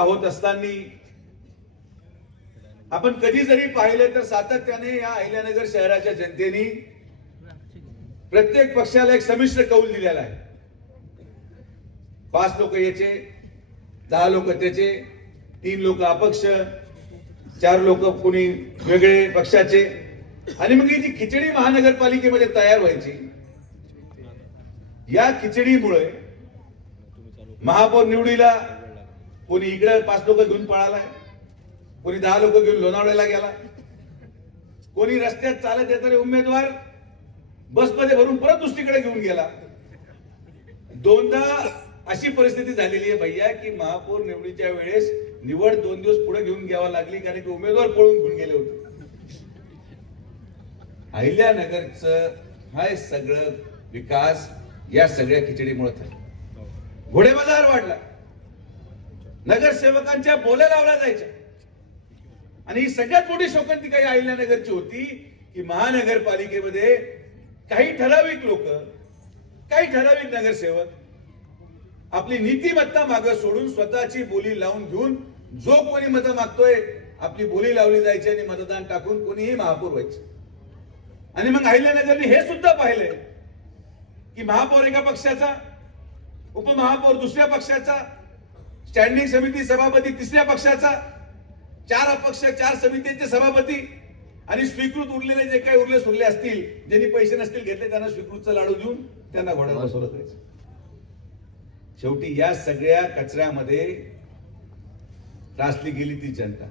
होत असताना आपण कधी जरी पाहिले तर सातत्याने या अहिल्यानगर शहराच्या जनतेने प्रत्येक पक्षाला एक संमिश्र कौल दिलेला आहे. 5 लोक याचे, 10 लोक त्याचे, 3 लोक अपक्ष, 4 लोक कोणी वेगळे पक्षाचे. आणि मग ही जी खिचडी महानगरपालिकेमध्ये तयार व्हायची, या खिचडीमुळे महापौर निवडीला कोणी इकडे 5 लोक घेऊन पळालाय, कोणी 10 लोक घेऊन लोणावळ्याला गेला, कोणी रस्त्यात चालत येणारे उमेदवार बसमध्ये भरून परत दुसरीकडे घेऊन गेला. दोनदा अशी परिस्थिती झालेली आहे भैया की महापौर निवडीच्या वेळेस निवड 2 दिवस पुढे घेऊन घ्यावा लागली, कारण की उमेदवार पळून घेऊन गेले होते. अहिल्यानगरचं हा सगळं विकास या सगळ्या खिचडीमुळे झाला. घोडे बाजार वाढला, नगरसेवकांच्या बोल्या लावल्या जायच्या. आणि ही सगळ्यात मोठी शोकांतिका या अहिल्यानगरची होती की महानगरपालिकेमध्ये काही ठराविक लोक, काही ठराविक नगरसेवक आपली नीतिमत्ता मागे सोडून स्वतःची बोली लावून घेऊन जो कोणी मतं मागतोय आपली बोली लावली जायची आणि मतदान टाकून कोणीही महापौर व्हायचे. आणि मग अहिल्यानगरने हे सुद्धा पाहिलंय की महापौर एका पक्षाचा, उपमहापौर दुसऱ्या पक्षाचा, स्टँडिंग समिती सभापती तिसऱ्या पक्षाचा, 4 अपक्ष, 4 समितीचे सभापती, आणि स्वीकृत उरलेले जे काही उरले सुरले असतील, ज्यांनी पैसे नसतील घेतले त्यांना स्वीकृतचा लाडू देऊन त्यांना घोड्यावर बसवलं जायचं. शेवटी या सगळ्या कचऱ्यामध्ये त्रासली गेली ती जनता.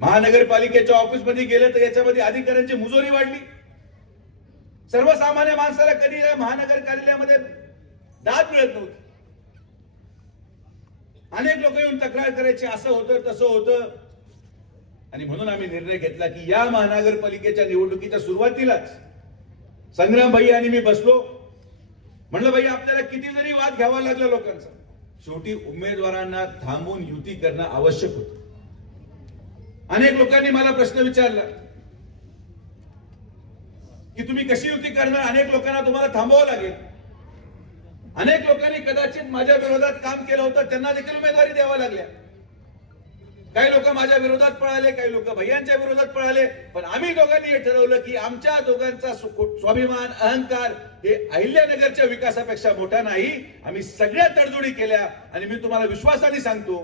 महानगरपालिकेच्या ऑफिस मध्ये गेलं तर याच्यामध्ये अधिकाऱ्यांची मुजोरी वाढली. सर्वसामान्य माणसाला कधी महानगर कार्यालयामध्ये दाद मिळत नव्हती. अनेक लोक येऊन तक्रार करायची, असं होतं तसं होतं. आणि म्हणून आम्ही निर्णय घेतला की या महानगरपालिकेच्या निवडणुकीच्या सुरुवातीलाच संग्राम भैया आणि मी बसलो. म्हणलं भैया आपल्याला किती जरी वाद घ्यावा लागला लोकांचा, शेवटी उमेदवारांना थांबून युती करणं आवश्यक होतं. अनेक लोकांनी मला प्रश्न विचारला की तुम्ही कशी युती करणार, अनेक लोकांना तुम्हाला थांबावं लागेल. अनेक लोकांनी कदाचित माझ्या विरोधात काम केलं होतं, त्यांना देखील उमेदवारी द्यावा लागल्या. काही लोक माझ्या विरोधात पळाले, काही लोक भैयांच्या विरोधात पळाले. पण आम्ही दोघांनी हे ठरवलं की आमच्या दोघांचा स्वाभिमान, अहंकार हे अहिल्यानगरच्या विकासापेक्षा मोठा नाही. आम्ही सगळ्या तडजोडी केल्या. आणि मी तुम्हाला विश्वासाने सांगतो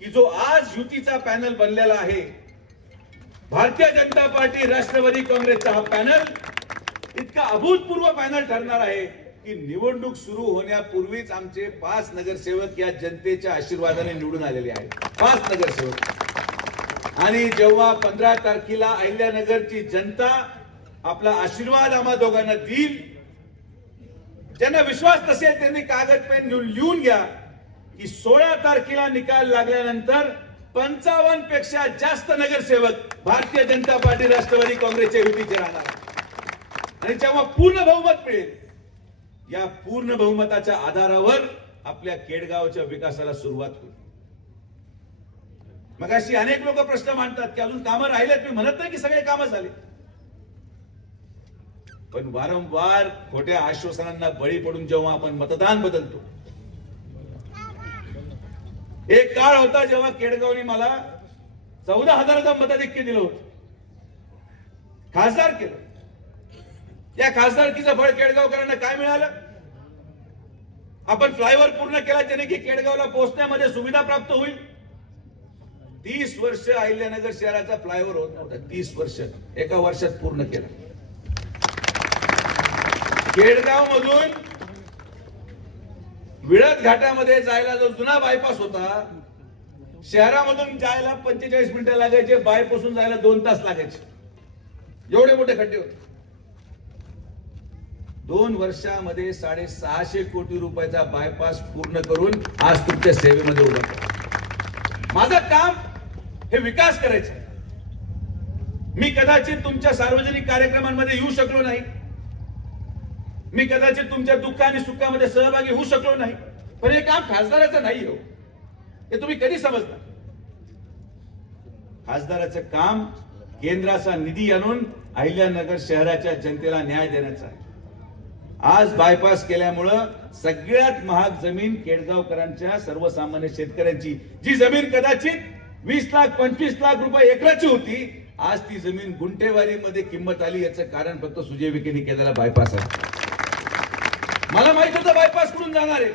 की जो आज युतीचा पॅनल बनलेला आहे, भारतीय जनता पार्टी, राष्ट्रवादी काँग्रेसचा हा पॅनल इतका अभूतपूर्व पॅनल ठरणार आहे की निवडणूक सुरू होण्यापूर्वीच आमचे 5 नगरसेवक या जनतेच्या आशीर्वादाने निवडून आलेले आहेत. 5 नगरसेवक. आणि जेव्हा 15 तारखेला अहिल्यानगरची जनता आपला आशीर्वाद आम्हा दोघांना देईल, ज्यांना विश्वास नसेल त्यांनी कागद पेन लिहून घ्या की 16 तारखेला निकाल लागल्यानंतर 55 पेक्षा जास्त नगरसेवक भारतीय जनता पार्टी, राष्ट्रवादी काँग्रेसच्या युतीचे राहणार. आणि जेव्हा पूर्ण बहुमत मिळेल, या पूर्ण बहुमताच्या आधारावर आपल्या केडगावच्या विकासाला सुरुवात होईल. मग अशी अनेक लोक प्रश्न मांडतात की अजून कामं राहिलेत. मी म्हणत नाही की सगळे कामं झाले, पण वारंवार खोट्या आश्वासनांना बळी पडून जेव्हा आपण मतदान बदलतो. एक काळ होता जेव्हा केडगावने मला 14,000चं मताधिक्य दिलं होतं, खासदार केलं. या खासदारकीचं फळ केडगावकरांना काय मिळालं? आपण फ्लायओव्हर पूर्ण केला ज्याने की केडगावला पोहोचण्यामध्ये सुविधा प्राप्त होईल. 30 वर्ष अहिल्यानगर शहराचा फ्लायओव्हर होत नव्हता. 30 वर्ष एका वर्षात पूर्ण केला. केडगाव मधून विळद घाटामध्ये जायला जो जुना बायपास होता, शहरामधून जायला 45 मिनिटं लागायचे, बायपासून जायला 2 तास लागायचे. एवढे मोठे खड्डे होते. 2 वर्षामध्ये 650 कोटी रुपयाचा बायपास पूर्ण करून आज तुमच्या सेवेमध्ये उभा करा. माझं काम हे विकास करायचं. मी कदाचित तुमच्या सार्वजनिक कार्यक्रमांमध्ये येऊ शकलो नाही, मी कदाचित तुमच्या दुःख आणि सुखामध्ये सहभागी होऊ शकलो नाही, पण हे काम खासदाराचं नाही हो. हे तुम्ही कधी समजता? खासदाराचं काम केंद्राचा निधी आणून अहिल्यानगर शहराच्या जनतेला न्याय देण्याचा आहे. आज बायपास केल्यामुळं सगळ्यात महाग जमीन केडगावकरांच्या सर्वसामान्य शेतकऱ्यांची, जी जमीन कदाचित 20 लाख 25 लाख रुपये एकराची होती, आज ती जमीन गुंठेवारीमध्ये किंमत आली. याचं कारण फक्त सुजय विखेंनी केलेला बायपास आहे. मला माहित होतं बायपास कुठून जाणार आहे.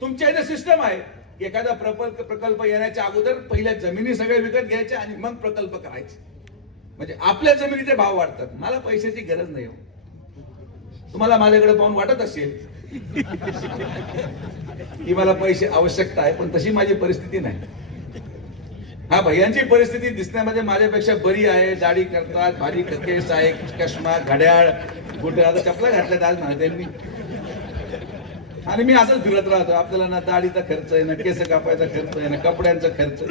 तुमच्या इथे सिस्टम आहे की एखादा प्रकल्प येण्याच्या अगोदर पहिल्या जमिनी सगळ्या विकत घ्यायच्या आणि मग प्रकल्प करायचे, म्हणजे आपल्या जमिनीचे भाव वाढतात. मला पैशाची गरज नाही हो. तुम्हाला माझ्याकडे पाहून वाटत असेल की मला पैसे आवश्यकता आहे, पण तशी माझी परिस्थिती नाही. हा, भैयांची परिस्थिती दिसण्यामध्ये माझ्यापेक्षा बरी आहे. दाढी करतात, भारी केस आहे, चष्मा, घड्याळ, कुठे आता चपला घातल्यात आज म्हणा त्यांनी, आणि मी असंच फिरत राहतो. आपल्याला ना दाढीचा खर्च आहे, ना केस कापायचा खर्च आहे, ना कपड्यांचा खर्च.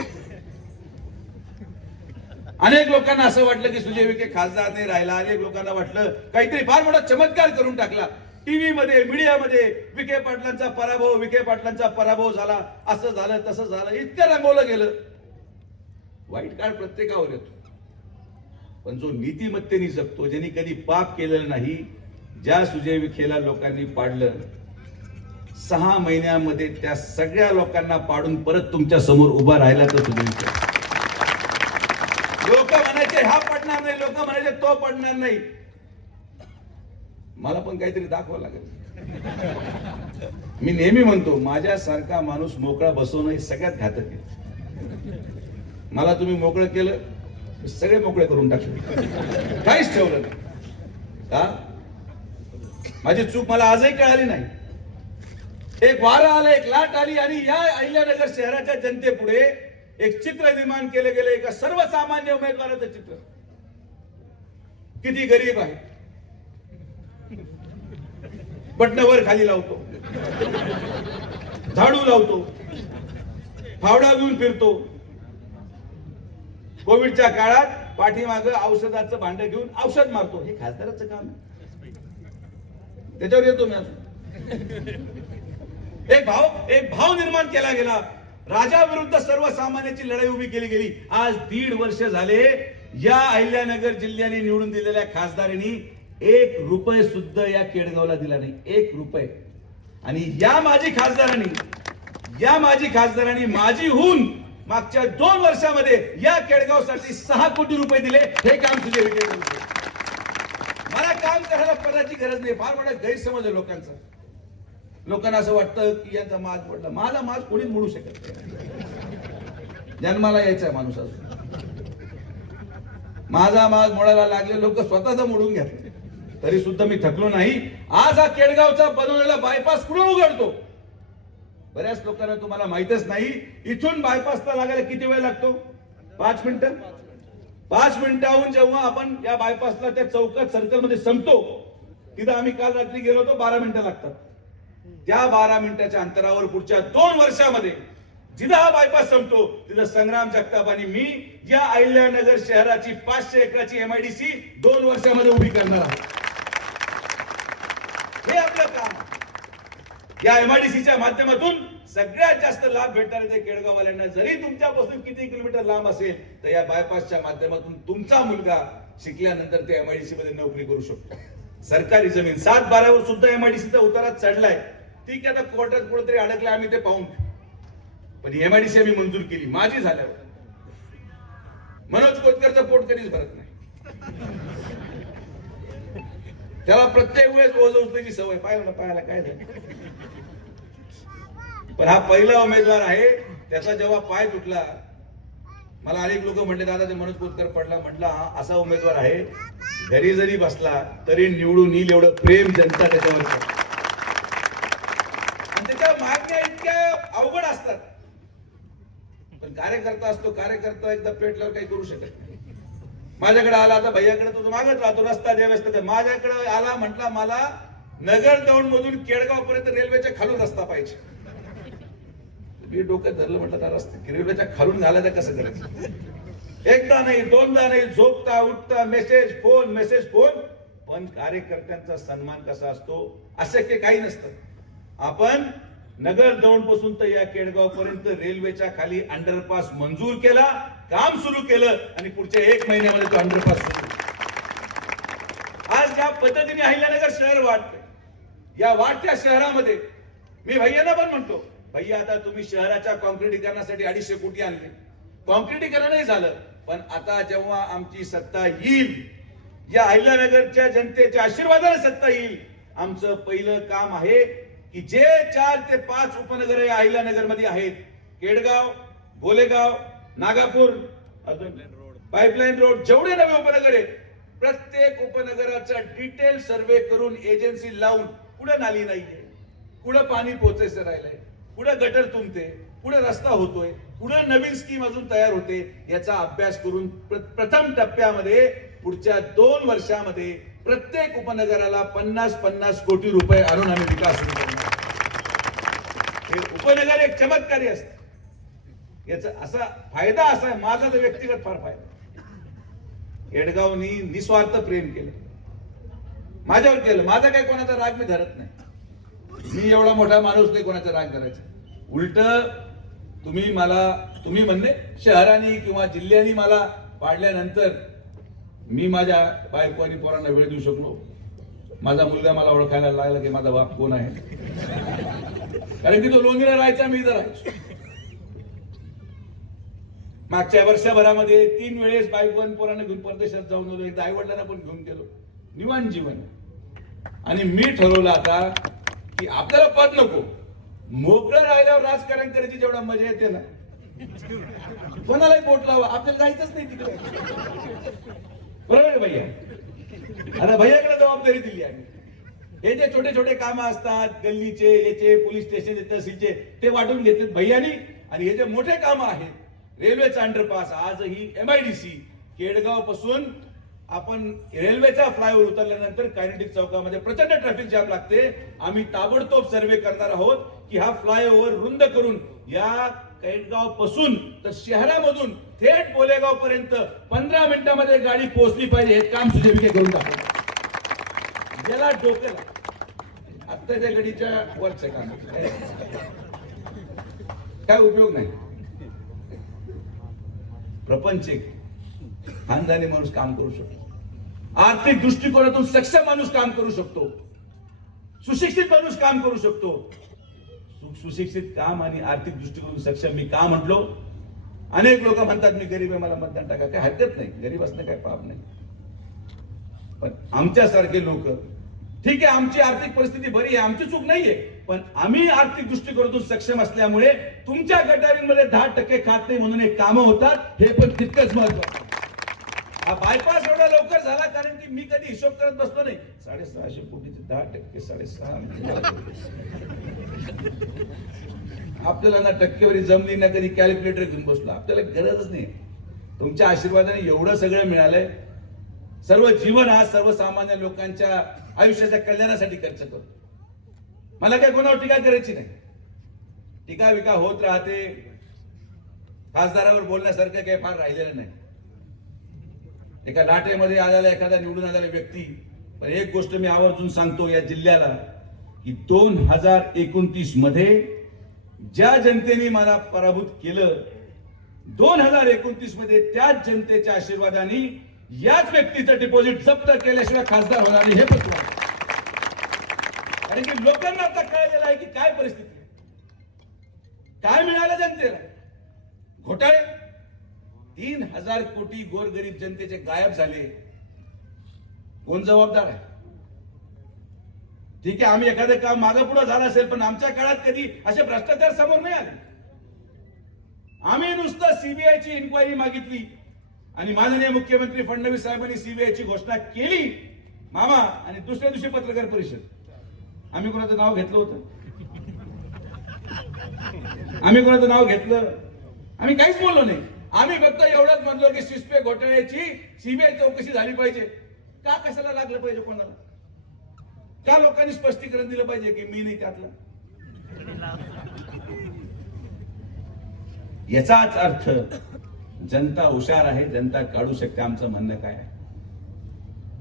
अनेक लोकांना असं वाटलं की सुजय विखे खासदार नाही राहिला. अनेक लोकांना वाटलं काहीतरी फार मोठा चमत्कार करून टाकला. टीव्ही मध्ये, मीडियामध्ये विखे पाटलांचा पराभव, विखे पाटलांचा पराभव झाला, असं झालं तसं झालं, इतकं रंगवलं गेलं. वाईट काळ प्रत्येकावर येतो, पण जो नीतिमत्तेने जगतो, ज्यांनी कधी पाप केलेलं नाही, ज्या सुजय विखेला लोकांनी पाडलं, 6 महिन्यामध्ये त्या सगळ्या लोकांना पाडून परत तुमच्या समोर उभा राहिला तर सुजय विखे. लोक म्हणायचे हा पडणार नाही, लोक म्हणायचे तो पडणार नाही. मला पण काहीतरी दाखवावं लागेल. मी नेहमी म्हणतो, माझ्यासारखा माणूस मोकळा बसवणं हे सगळ्यात घातक आहे. मला तुम्ही मोकळं केलं, सगळे मोकळे करून टाकले, काहीच ठेवलं नाही. का? माझी चूक मला आजही कळाली नाही. एक वारा आला, एक लाट आली, आणि या अहिल्यानगर शहराच्या जनतेपुढे एक चित्र निर्माण केले गेले, एका सर्वसामान्य उमेदवाराचं चित्र. किती गरीब आहे, बटणावर खाली लावतो, झाडू लावतो, फावडा घेऊन फिरतो. कोविडच्या काळात पाठीमागं औषधाचं भांड घेऊन औषध मारतो. हे खासदाराचं काम आहे. त्याच्यावर येतो मी अजून. एक भाव निर्माण केला गेला. राजा विरुद्ध सर्वसामान्याची लढाई उभी केली गेली. आज 1.5 वर्ष झाले या अहिल्यानगर जिल्ह्याने निवडून दिलेल्या खासदारांनी 1 रुपये सुद्धा या केडगावला दिला नाही. 1 रुपये. आणि या माजी खासदारांनी माझी होऊन मागच्या 2 वर्षामध्ये या केडगावसाठी 6 कोटी रुपये दिले. हे काम सुजय विखे करतो. मला काम करायला पदाची गरज नाही. फार मोठा गैरसमज आहे लोकांचा. लोकांना असं वाटतं की यांचा माज पडला. माझा माज कोणीच मोडू शकत नाही. जन्माला यायचा माणूस असतो. माझा माज मोडायला लागले लोक स्वतःचा मोडून घेतले, तरी सुद्धा मी थकलो नाही. आज हा केडगावचा बनवलेला बायपास कुठून उघडतो? बऱ्याच लोकांना तुम्हाला माहितच नाही, इथून बायपासला लागायला किती वेळ लागतो? 5 मिनिटं. 5 मिनिटाहून जेव्हा आपण या बायपासला त्या चौकात सर्कलमध्ये संपतो, तिथं आम्ही काल रात्री गेलो होतो, 12 मिनिटं लागतात. त्या 12 मिनिटाच्या अंतरावर पुढच्या 2 वर्षामध्ये जिथं हा बायपास संपतो तिथं संग्राम जगताप आणि मी या अहिल्यानगर शहराची 500 एकराची MIDC 2 वर्षामध्ये उभी करणार आहोत. हे आपलं काम. या MIDCच्या माध्यमातून सगळ्यात जास्त लाभ भेटणार ते केडगाववाल्यांना. जरी तुमच्यापासून किती किलोमीटर लांब असेल, तर या बायपासच्या माध्यमातून तुमचा मुलगा शिकल्यानंतर ते MIDC मध्ये नोकरी करू शकतो. सरकारी जमीन 7-12 वर सुद्धा MIDCचा उतारा चढलाय. ठीक आहे, आता कोर्टात कुठेतरी अडकले, आम्ही ते पाहून, पण MIDC आम्ही मंजूर केली माझी झाल्यावर. मनोज कोतकरचं पोट कधीच भरत नाही. त्याला प्रत्येक वेळेस ओझ उचलायची सवय. पाहायला काय झालं. पण हा पहिला उमेदवार आहे, त्याचा जेव्हा पाय तुटला, मला अनेक लोक म्हटले दादा ते मनोज कोतकर पडला. म्हटलं हा असा उमेदवार आहे, घरी जरी बसला तरी निवडून येईल एवढं प्रेम जनता त्याच्यावर. आणि त्याच्या मागण्या इतक्या अवघड असतात, पण कार्यकर्ता असतो, कार्यकर्ता एकदा पेटल्यावर काही करू शकत नाही. माझ्याकडे आला, आता भैयाकडे तो मागत राहतो, रस्ता द्या रस्ता द्या. माझ्याकडे आला, म्हटला मला नगर दौंड मधून केडगाव पर्यंत रेल्वेच्या खालून रस्ता पाहिजे. मी डोक्यात धरलं, म्हटलं त्या रस्ता रेल्वेच्या खालून घालायचं कसं करायचं? एकदा नाही, दोनदा नाही, झोपता उठता मेसेज फोन. पण कार्यकर्त्यांचा सन्मान कसा असतो? अशक्य काही नसतं. आपण नगर दौंड पासून तर या केडगाव पर्यंत रेल्वेच्या खाली अंडरपास मंजूर केला, काम सुरू केलं, आणि पुढच्या 1 महिन्यामध्ये तो अंडरपास सुरू. आज आज ज्या पद्धतीने अहिल्यानगर शहर वाढतंय, या वाढत्या शहरामध्ये मी भैयांना पण म्हणतो, भैया आता तुम्ही शहराच्या कॉन्क्रिटीकरणासाठी 250 कोटी आणले, कॉन्क्रिटीकरण नाही झालं, पण आता जेव्हा आमची सत्ता येईल, या अहिल्यानगरच्या जनतेच्या आशीर्वादाने सत्ता येईल, आमचं पहिलं काम आहे की जे 4 ते 5 उपनगर या अहिल्यानगर मध्ये आहेत, केडगाव, बोलेगाव, नागापूर, पाईपलाईन रोड, जेवढे नवे उपनगर आहेत, प्रत्येक उपनगराचा डिटेल सर्वे करून एजन्सी लावून कुठं नाली नाहीये, कुठं पाणी पोहोचायचं राहिलंय, कुठं गटर तुंबते, कुठं रस्ता होतोय, कुठं नवीन स्कीम अजून तयार होते, याचा अभ्यास करून प्रथम टप्प्यामध्ये पुढच्या 2 वर्षामध्ये प्रत्येक उपनगराला 50-50 कोटी रुपये आणून आम्ही विकास सुरू करणार. हे उपनगर एक चमत्कारी असते. याचा असा फायदा असा आहे, माझा तर व्यक्तिगत फार फायदा. येडगावनी निस्वार्थ प्रेम केलं, माझ्यावर केलं. माझा काही कोणाचा राग मी धरत नाही. मी एवढा मोठा माणूस नाही कोणाचा राग धरायचा. उलट तुम्ही म्हणणे शहरांनी किंवा जिल्ह्यांनी मला पाडल्यानंतर मी माझ्या बायको आणि पोरांना वेळ देऊ शकलो. माझा मुलगा मला ओळखायला लागला की माझा बाप कोण आहे, कारण की तो लोणीला राहायचा, मी इथं राहायचो. मागच्या वर्षभरामध्ये 3 वेळेस बायको आणि पोरांना घेऊन परदेशात जाऊन आलो, एकदा आई वडिलांना पण घेऊन गेलो. निवांत जीवन. आणि मी ठरवलं आता की आपल्याला पद नको, मोकळं राहिल्यावर राजकारण करायची जेवढा मजा येते ना, कोणालाही बोट लावा, आपल्याला जायचंच नाही तिकडे. बरोबर आहे भैया? आता भैयाकडे जबाबदारी दिली आहे. हे जे छोटे छोटे काम असतात, गल्लीचे, याचे, पोलीस स्टेशन, तहसीलचे, ते वाटून घेतलेत भैयानी. आणि हे जे मोठे काम आहेत, रेल्वेचा अंडरपास, आजही MIDC केडगाव पासून आपण रेल्वेचा फ्लायओव्हर उतरल्यानंतर कायनेटिक चौकामध्ये प्रचंड ट्रॅफिक जाम लागते. आम्ही ताबडतोब सर्वे करणार आहोत की हा फ्लायओव्हर रुंद करून या केडगाव पासून तर शहरामधून थेट बोलेगाव पर्यंत 15 मिनिटांमध्ये गाडी पोहोचली पाहिजे. हे काम सुजय करून टाकलं. ज्याला डोक्याला आत्ताच्या घडीच्या वरचं काम काय उपयोग नाही. प्रपंच खानदानी माणूस काम करू शकतो, आर्थिक दृष्टिकोनातून सक्षम माणूस काम करू शकतो, सुशिक्षित माणूस काम करू शकतो. सुशिक्षित काम आणि आर्थिक दृष्टिकोनातून सक्षम मी का म्हटलो? अनेक लोक म्हणतात मी गरीब आहे, मला मतदान टाका. काही हरकत नाही, गरीब असणं काही पाप नाही. पण आमच्यासारखे लोक, ठीक आहे, आमची आर्थिक परिस्थिती बरी आहे, आमची चूक नाहीये, पण आम्ही आर्थिक दृष्टिकोनातून सक्षम असल्यामुळे तुमच्या गटारींमध्ये 10% खात नाही म्हणून एक कामं होतात, हे पण तितकंच महत्वाचं. हा बायपास एवढा लवकर झाला कारण की मी कधी हिशोब करत बसलो नाही. 650 कोटीचे 10% 6.5. आपल्याला ना टक्केवारी जमली ना, कधी कॅल्क्युलेटर घेऊन बसलो. आपल्याला गरजच नाही. तुमच्या आशीर्वादाने एवढं सगळं मिळालंय. सर्व जीवन आज सर्वसामान्य लोकांच्या आयुष्याच्या कल्याणासाठी खर्च करतो. मला काय कोणावर टीका करायची नाही. टीका विका होत राहते. खासदारावर बोलण्यासारखं काही फार राहिलेलं नाही. एका लाटेमध्ये आलेला एखादा निवडून आलेला व्यक्ती. पण एक गोष्ट मी आवर्जून सांगतो या जिल्ह्याला की 2029 मध्ये ज्या जनतेने मला पराभूत केलं, 2029 मध्ये त्याच जनतेच्या आशीर्वादाने याच व्यक्तीचं डिपॉझिट जप्त केल्याशिवाय खासदार होणार नाही. हे पण कारण की लोकांना आता कळलेलं आहे की काय परिस्थिती आहे, काय मिळालं जनतेला. घोटाळे 3000 कोटी गोरगरीब जनतेचे गायब झाले. कोण जबाबदार आहे? ठीक आहे, आम्ही एखादं काम मागे पुढे झालं असेल, पण आमच्या काळात कधी असे भ्रष्टाचार समोर नाही आले. आम्ही नुसतं सीबीआयची इन्क्वायरी मागितली आणि माननीय मुख्यमंत्री फडणवीस साहेबांनी सीबीआयची घोषणा केली मामा, आणि दुसऱ्या दिवशी पत्रकार परिषद. आम्ही कोणाचं नाव घेतलं होतं? आम्ही कोणाचं नाव घेतलं? आम्ही काहीच बोललो नाही. आम्ही फक्त एवढंच म्हणलो की सिस्पे घोटाळ्याची सीबीआय चौकशी झाली पाहिजे. का कशाला लागलं पाहिजे कोणाला? का लोकांनी स्पष्टीकरण दिलं पाहिजे की मी नाही त्यातलं? याचाच अर्थ जनता हुशार आहे, जनता काढू शकते. आमचं म्हणणं काय आहे?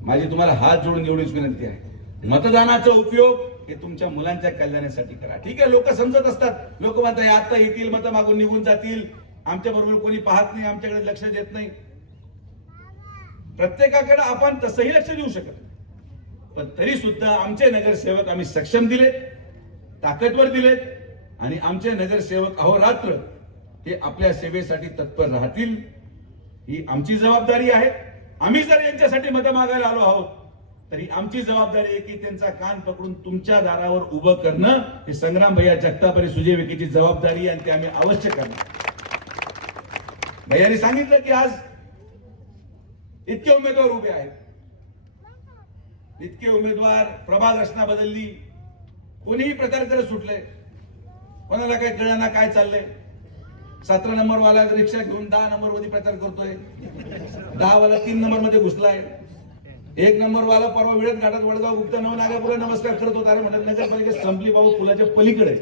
माझी तुम्हाला हात जोडून एवढीच विनंती आहे, मतदानाचा उपयोग हे तुमच्या मुलांच्या कल्याणासाठी करा. ठीक आहे, लोक समजत असतात. लोक म्हणतात आता येतील, मतं मागून निघून जातील, आमच्या बरोबर कोणी पाहत नाही, आमच्याकडे लक्ष देत नाही. प्रत्येकाकडे आपण तसंही लक्ष देऊ शकत नाही. पण तरी सुद्धा आमचे नगरसेवक आम्ही सक्षम दिलेत, ताकदवर दिलेत आणि आमचे नगरसेवक अहोरात्र ते आपल्या सेवेसाठी तत्पर राहतील. ही आमची जबाबदारी आहे. आम्ही जर यांच्यासाठी मतं मागायला आलो आहोत तरी आमची जबाबदारी आहे की त्यांचा कान पकडून तुमच्या दारावर उभं करणं हे संग्राम भैया जगताप आणि सुजय विखेची जबाबदारी आहे आणि ते आम्ही अवश्य करणार. भैयानी सांगितलं की आज इतके उमेदवार उभे आहेत, इतके उमेदवार, प्रभाग रचना बदलली, कोणीही प्रचार करत सुटले, कोणाला काय कळना काय चाललंय. 17 नंबर वाला रिक्षा घेऊन 10 नंबर मध्ये प्रचार करतोय, 10 वाला 3 नंबर मध्ये घुसलाय, 1 नंबर वाला परवा वेळेत घाटात वडगाव गुप्त नवनागापूर नमस्कार करत होता. अरे म्हणत नगरपालिकेत संपली बाबू, पुलाच्या पलीकडे.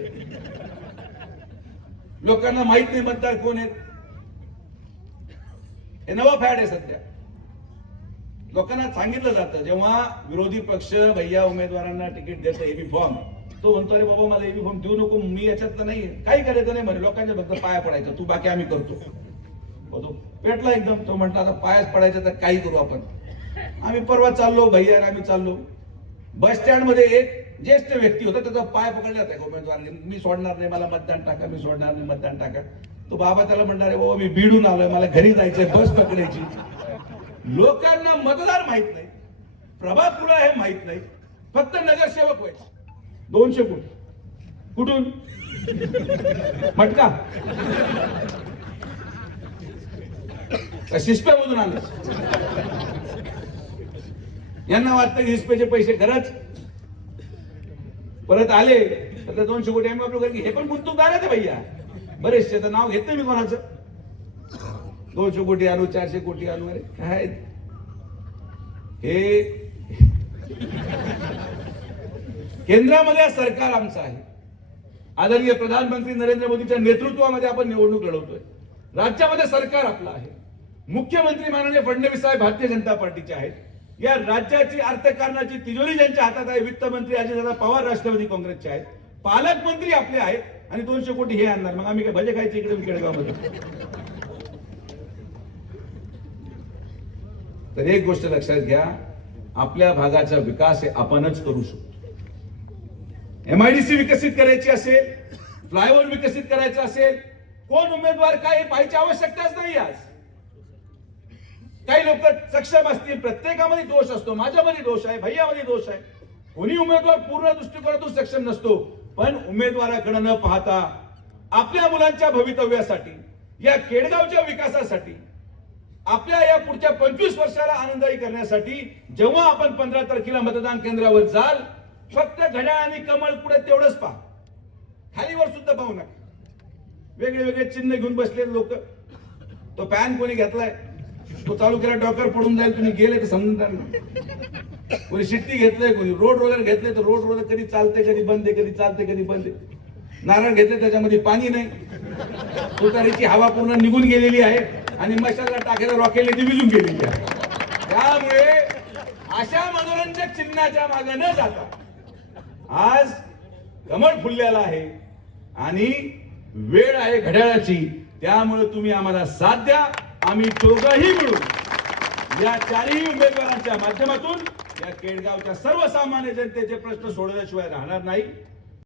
लोकांना माहित नाही मतदार कोण आहेत. हे नवं फॅड आहे सध्या. लोकांना सांगितलं जातं जेव्हा विरोधी पक्ष भैया उमेदवारांना तिकीट देतं एबी फॉर्म, तो म्हणतो अरे बाबा मला एबी फॉर्म देऊ नको, मी याच्यात नाही, काही करायचं नाही म्हणे, लोकांच्या फक्त पाया पडायचं, तू बाकी आम्ही करतो. तो पेटला एकदम. तो म्हटला आता पायाच पडायचं तर काही करू आपण. आम्ही परवा चाललो, भैया आम्ही चाललो, बस स्टँड मध्ये एक ज्येष्ठ व्यक्ती होता, त्याचा पाय पकडला त्या उमेदवाराने, मी सोडणार नाही, मला मतदान टाका, मी सोडणार नाही, मतदान टाका. तो बाबा त्याला म्हणणार बाबा मी बीडून आलोय, मला घरी जायचंय, बस पकडायची. लोकांना मतदार माहित नाही, प्रभाग कुठं आहे माहित नाही, फक्त नगरसेवक व्हायचे. 200 कोटी कुठून? मटका शिस्प्यामधून आणलं. यांना वाटतं की हिस्पेचे पैसे खरंच परत आले तर 200 कोटी आम्ही आपलं हे पण गुंतवणूकदार आहे भैया बरेचसे. तर नाव घेत नाही मी कोणाचं. 200 कोटी आणू, 400 कोटी आणू, अरे काय हे. केंद्रामध्ये सरकार आमचं आहे. आदरणीय प्रधानमंत्री नरेंद्र मोदींच्या नेतृत्वामध्ये आपण निवडणूक लढवतोय. राज्यामध्ये सरकार आपलं आहे. मुख्यमंत्री माननीय फडणवीस साहेब भारतीय जनता पार्टीचे आहेत. या राज्याची अर्थकारणाची तिजोरी ज्यांच्या हातात आहे, वित्तमंत्री अजितदादा पवार राष्ट्रवादी काँग्रेसचे आहेत. पालकमंत्री आपले आहेत आणि 200 कोटी हे आणणार. मग आम्ही काय भजे खायचे इकडे केळगावमध्ये? तर एक गोष्ट लक्षात घ्या, आपल्या भागाचा विकास हे आपणच करू शकतो. MIDC विकसित करायची असेल, फ्लायओव्हर विकसित करायचं असेल, कोण उमेदवार काय पाहायची आवश्यकताच नाही. आज काही लोक सक्षम असतील, प्रत्येकामध्ये दोष असतो, माझ्यामध्ये दोष आहे, भैयामध्ये दोष आहे. कोणी उमेदवार पूर्ण दृष्टिकोनातून सक्षम नसतो. पण उमेदवाराकडे न पाहता आपल्या मुलांच्या भवितव्यासाठी, या केडगावच्या विकासासाठी, आपल्या या पुढच्या 25 वर्षाला आनंददायी करण्यासाठी जेव्हा आपण 15 तारखेला मतदान केंद्रावर जाल, फक्त घड्याळ आणि कमळ पुढे तेवढंच पहा, खालीवर सुद्धा पाहू नका. वेगळे वेगळे चिन्ह घेऊन बसलेले लोक. तो पॅन कोणी घेतलाय, तो चालू केला, डॉक्टर पडून जाईल, तुम्ही गेले तर समजून नाही. कोणी शिट्टी घेतलंय, कोणी रोड रोलर घेतलंय, तर रोड रोलर कधी चालते कधी बंद, कधी चालते कधी बंद. नारळ घेतले त्याच्यामध्ये पाणी नाही, तुतारीची हवा पूर्ण निघून गेलेली आहे आणि मशाला टाकायला रॉकेल ती विजून गेलेली आहे. त्यामुळे अशा मनोरंजक चिन्हाच्या मागे न जाता आज कमळ फुललेला आहे आणि वेळ आहे घड्याळाची. त्यामुळे तुम्ही आम्हाला साथ द्या. आम्ही दोघंही मिळून या 4ही उमेदवारांच्या माध्यमातून या केडगावच्या सर्वसामान्य जनतेचे प्रश्न सोडवल्याशिवाय राहणार नाही.